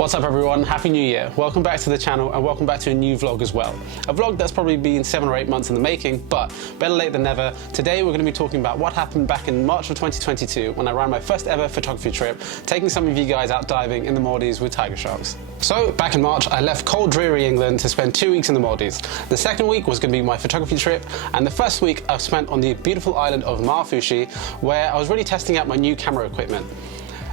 What's up everyone, Happy New Year. Welcome back to the channel and welcome back to a new vlog as well. A vlog that's probably been 7 or 8 months in the making, but better late than never. Today we're going to be talking about what happened back in March of 2022 when I ran my first ever photography trip, taking some of you guys out diving in the Maldives with tiger sharks. So back in March, I left cold, dreary England to spend 2 weeks in the Maldives. The second week was going to be my photography trip, and the first week I spent on the beautiful island of Maldives, where I was really testing out my new camera equipment.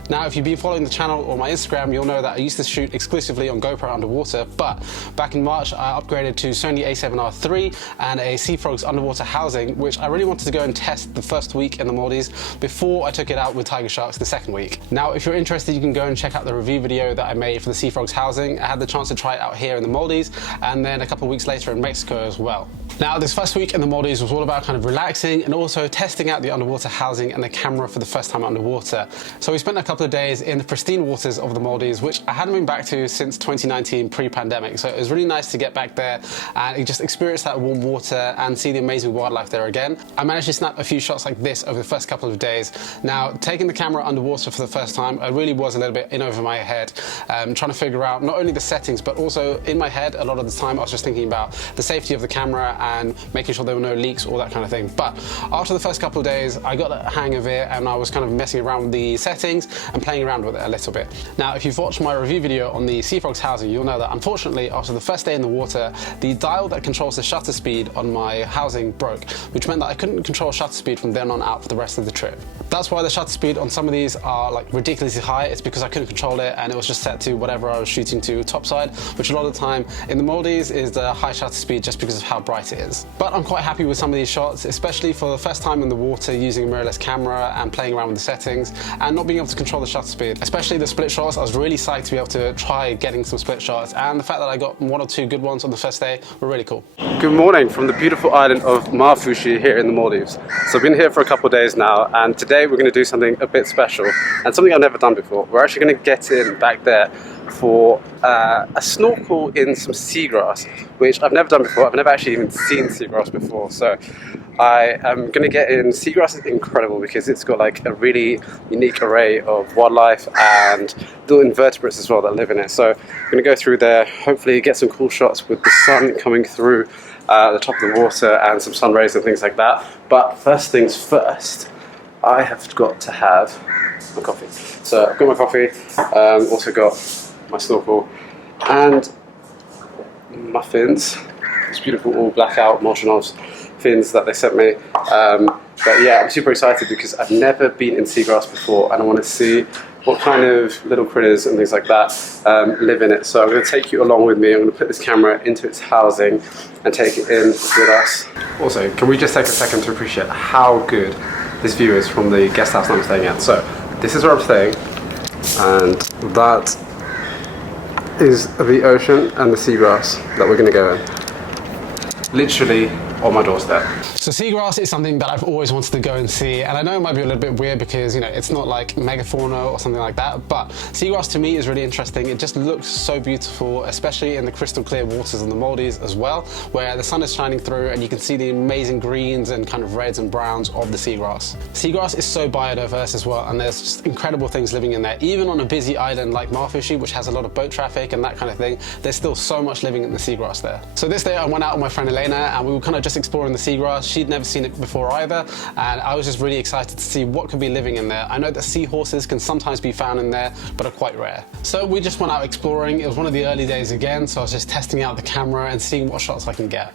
Now, if you've been following the channel or my Instagram, you'll know that I used to shoot exclusively on GoPro underwater, but back in March, I upgraded to Sony a7R III and a Sea Frog's underwater housing, which I really wanted to go and test the first week in the Maldives before I took it out with tiger sharks the second week. Now, if you're interested, you can go and check out the review video that I made for the Sea Frog's housing. I had the chance to try it out here in the Maldives and then a couple of weeks later in Mexico as well. Now, this first week in the Maldives was all about kind of relaxing and also testing out the underwater housing and the camera for the first time underwater. So we spent a couple of days in the pristine waters of the Maldives, which I hadn't been back to since 2019 pre-pandemic. So it was really nice to get back there and just experience that warm water and see the amazing wildlife there again. I managed to snap a few shots like this over the first couple of days. Now, taking the camera underwater for the first time, I really was a little bit in over my head, trying to figure out not only the settings, but also in my head, a lot of the time I was just thinking about the safety of the camera and making sure there were no leaks, all that kind of thing. But after the first couple of days, I got the hang of it and I was kind of messing around with the settings and playing around with it a little bit. Now, if you've watched my review video on the Sea Frog's housing, you'll know that unfortunately, after the first day in the water, the dial that controls the shutter speed on my housing broke, which meant that I couldn't control shutter speed from then on out for the rest of the trip. That's why the shutter speed on some of these are like ridiculously high. It's because I couldn't control it and it was just set to whatever I was shooting to topside, which a lot of the time in the Maldives is the high shutter speed just because of how bright it is. But I'm quite happy with some of these shots, especially for the first time in the water using a mirrorless camera and playing around with the settings and not being able to control the shutter speed. Especially the split shots, I was really psyched to be able to try getting some split shots, and the fact that I got 1 or 2 good ones on the first day were really cool. Good morning from the beautiful island of Maldives here in the Maldives. So I've been here for a couple of days now, and today we're going to do something a bit special and something I've never done before. We're actually going to get in back there for a snorkel in some seagrass, which I've never done before. I've never actually even seen seagrass before, so I am going to get in. Seagrass is incredible because it's got like a really unique array of wildlife and little invertebrates as well that live in it. So I'm going to go through there, hopefully get some cool shots with the sun coming through the top of the water and some sun rays and things like that. But first things first, I have got to have my coffee. So I've got my coffee, also got my snorkel and muffins. It's beautiful, all blackout Molchanov's fins that they sent me. But yeah, I'm super excited because I've never been in seagrass before and I want to see what kind of little critters and things like that live in it. So I'm going to take you along with me. I'm going to put this camera into its housing and take it in with us. Also, can we just take a second to appreciate how good this view is from the guest house that I'm staying at. So this is where I'm staying, and that is the ocean and the seagrass that we're going to go in. Literally on my doorstep. So seagrass is something that I've always wanted to go and see, and I know it might be a little bit weird because, you know, it's not like megafauna or something like that, but seagrass to me is really interesting. It just looks so beautiful, especially in the crystal clear waters of the Maldives as well, where the sun is shining through and you can see the amazing greens and kind of reds and browns of the seagrass. Seagrass is so biodiverse as well, and there's just incredible things living in there. Even on a busy island like Maldives, which has a lot of boat traffic and that kind of thing, there's still so much living in the seagrass there. So this day I went out with my friend Elena and we were kind of just exploring the seagrass. She'd never seen it before either, and I was just really excited to see what could be living in there. I know that seahorses can sometimes be found in there, but are quite rare. So we just went out exploring. It was one of the early days again, so I was just testing out the camera and seeing what shots I can get.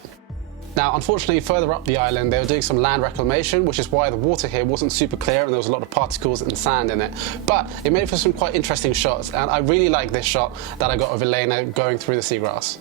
Now, unfortunately, further up the island, they were doing some land reclamation, which is why the water here wasn't super clear and there was a lot of particles and sand in it. But it made for some quite interesting shots, and I really like this shot that I got of Elena going through the seagrass.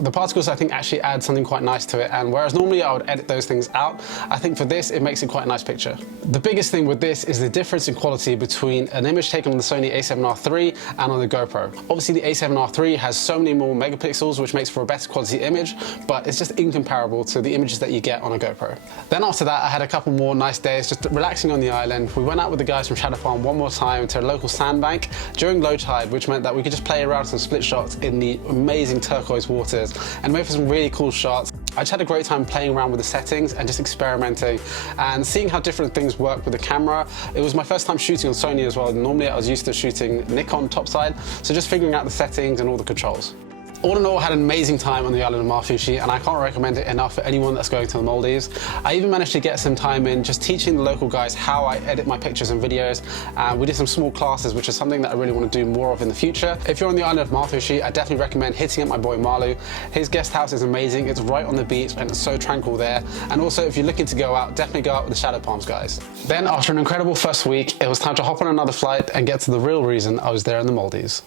The particles, I think, actually add something quite nice to it, and whereas normally I would edit those things out, I think for this it makes it quite a nice picture. The biggest thing with this is the difference in quality between an image taken on the Sony a7R III and on the GoPro. Obviously the a7R III has so many more megapixels, which makes for a better quality image, but it's just incomparable to the images that you get on a GoPro. Then after that I had a couple more nice days just relaxing on the island. We went out with the guys from Shadow Farm one more time to a local sandbank during low tide, which meant that we could just play around some split shots in the amazing turquoise waters and made for some really cool shots. I just had a great time playing around with the settings and just experimenting and seeing how different things work with the camera. It was my first time shooting on Sony as well. Normally I was used to shooting Nikon topside, so just figuring out the settings and all the controls. All in all, I had an amazing time on the island of Marfushi, and I can't recommend it enough for anyone that's going to the Maldives. I even managed to get some time in just teaching the local guys how I edit my pictures and videos. We did some small classes, which is something that I really want to do more of in the future. If you're on the island of Marfushi, I definitely recommend hitting up my boy Malu. His guest house is amazing. It's right on the beach and it's so tranquil there. And also, if you're looking to go out, definitely go out with the shadow palms, guys. Then, after an incredible first week, it was time to hop on another flight and get to the real reason I was there in the Maldives.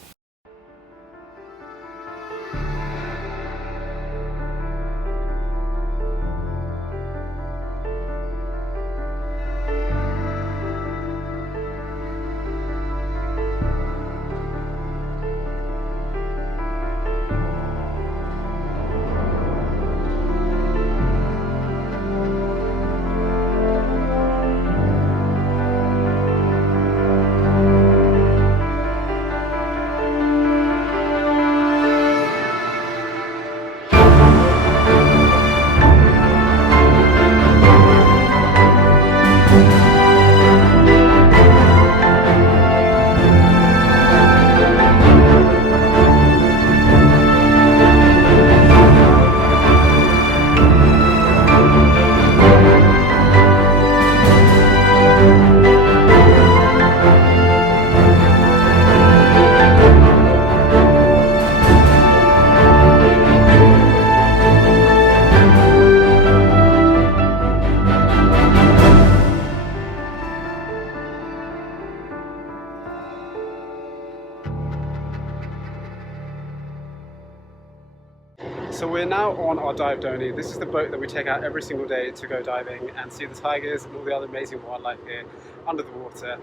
So we're now on our dive donny. This is the boat that we take out every single day to go diving and see the tigers and all the other amazing wildlife here under the water.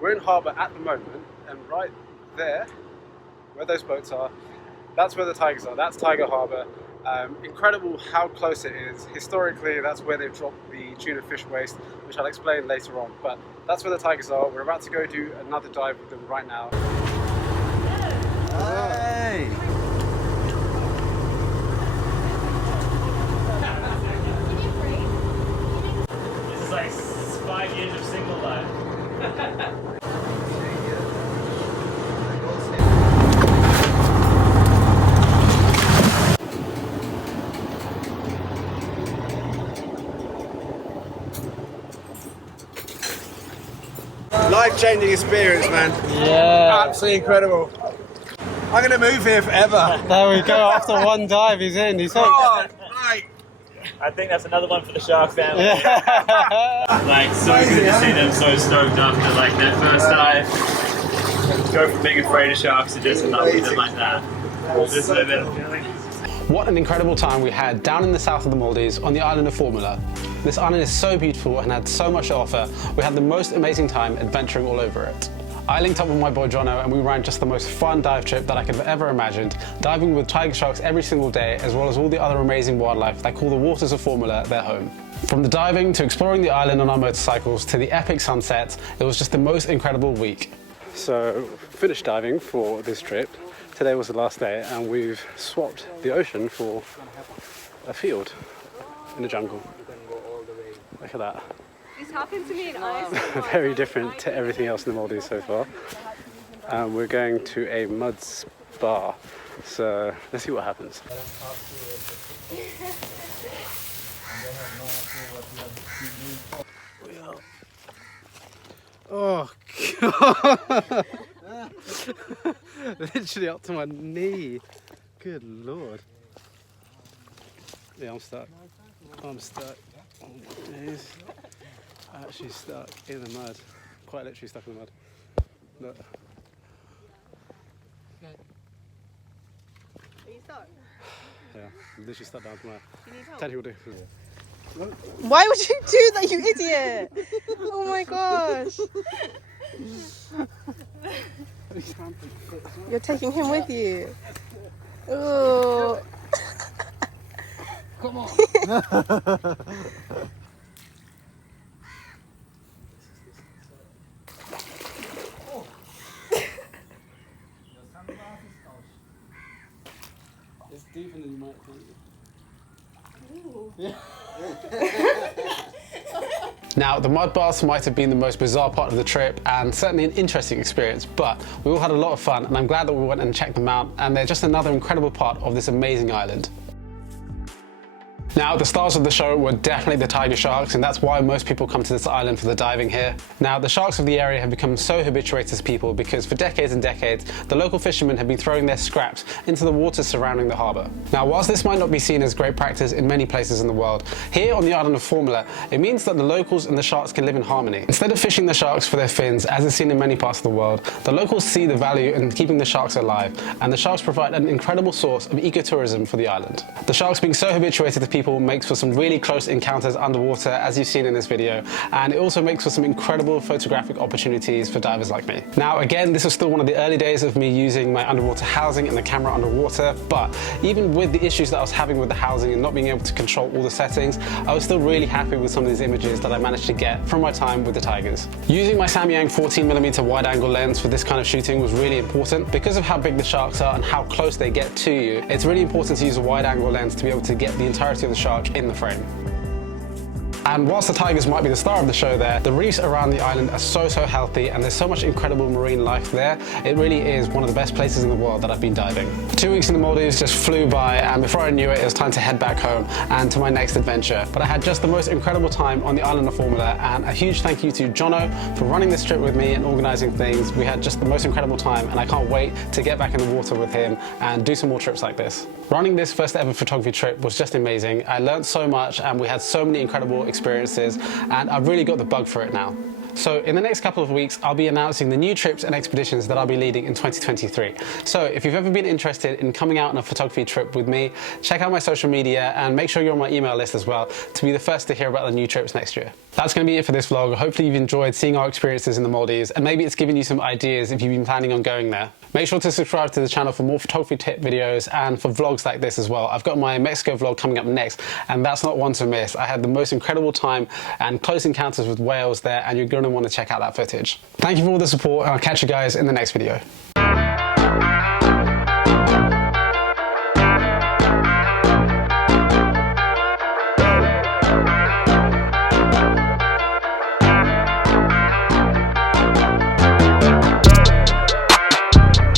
We're in harbour at the moment, and right there, where those boats are, that's where the tigers are. That's Tiger Harbour. Incredible how close it is. Historically, that's where they've dropped the tuna fish waste, which I'll explain later on. But that's where the tigers are. We're about to go do another dive with them right now. Hey! Like 5 years of single life. Life-changing experience, man. Yeah. Absolutely incredible. I'm gonna move here forever. There we go. After one dive, he's in. He's hooked. Oh, mate. I think that's another one for the shark family. Yeah. Like, so good to see them so stoked after like their first dive. Go from being afraid of sharks to just loving them like that. Just a bit of feeling. What an incredible time we had down in the south of the Maldives on the island of Formula. This island is so beautiful and had so much to offer. We had the most amazing time adventuring all over it. I linked up with my boy Jono and we ran just the most fun dive trip that I could have ever imagined, diving with tiger sharks every single day, as well as all the other amazing wildlife that call the waters of Formula their home. From the diving to exploring the island on our motorcycles to the epic sunsets, it was just the most incredible week. So, finished diving for this trip. Today was the last day and we've swapped the ocean for a field in the jungle. Look at that. He's talking to me in Iceland. Very different to everything else in the Maldives so far. We're going to a mud spa, so let's see what happens. Oh God! Literally up to my knee. Good Lord. Yeah, I'm stuck. I'm stuck. Oh my days. Actually stuck in the mud. Quite literally stuck in the mud. Look. Are you stuck? Yeah, I'm literally stuck down to my. You need help? 10 people do. Why would you do that, you idiot? Oh my gosh. You're taking him with you. Oh. Come on. It's deeper than you might think. Now, the mud baths might have been the most bizarre part of the trip and certainly an interesting experience, but we all had a lot of fun and I'm glad that we went and checked them out, and they're just another incredible part of this amazing island. Now, the stars of the show were definitely the tiger sharks, and that's why most people come to this island for the diving here. Now, the sharks of the area have become so habituated to people because for decades and decades, the local fishermen have been throwing their scraps into the waters surrounding the harbour. Now, whilst this might not be seen as great practice in many places in the world, here on the island of Formula, it means that the locals and the sharks can live in harmony. Instead of fishing the sharks for their fins, as is seen in many parts of the world, the locals see the value in keeping the sharks alive, and the sharks provide an incredible source of ecotourism for the island. The sharks being so habituated to people makes for some really close encounters underwater, as you've seen in this video, and it also makes for some incredible photographic opportunities for divers like me. Now, again, this was still one of the early days of me using my underwater housing and the camera underwater, but even with the issues that I was having with the housing and not being able to control all the settings, I was still really happy with some of these images that I managed to get from my time with the tigers. Using my Samyang 14mm wide-angle lens for this kind of shooting was really important. Because of how big the sharks are and how close they get to you, it's really important to use a wide-angle lens to be able to get the entirety of the shark in the frame. And whilst the tigers might be the star of the show there, the reefs around the island are so healthy and there's so much incredible marine life there. It really is one of the best places in the world that I've been diving. 2 weeks in the Maldives just flew by, and before I knew it, it was time to head back home and to my next adventure. But I had just the most incredible time on the island of Formula, and a huge thank you to Jono for running this trip with me and organising things. We had just the most incredible time, and I can't wait to get back in the water with him and do some more trips like this. Running this first ever photography trip was just amazing. I learned so much and we had so many incredible experiences, and I've really got the bug for it now. So in the next couple of weeks, I'll be announcing the new trips and expeditions that I'll be leading in 2023. So if you've ever been interested in coming out on a photography trip with me, check out my social media and make sure you're on my email list as well to be the first to hear about the new trips next year. That's going to be it for this vlog. Hopefully you've enjoyed seeing our experiences in the Maldives, and maybe it's given you some ideas if you've been planning on going there. Make sure to subscribe to the channel for more photography tip videos and for vlogs like this as well. I've got my Mexico vlog coming up next, and that's not one to miss. I had the most incredible time and close encounters with whales there, and you're going to want to check out that footage. Thank you for all the support, and I'll catch you guys in the next video.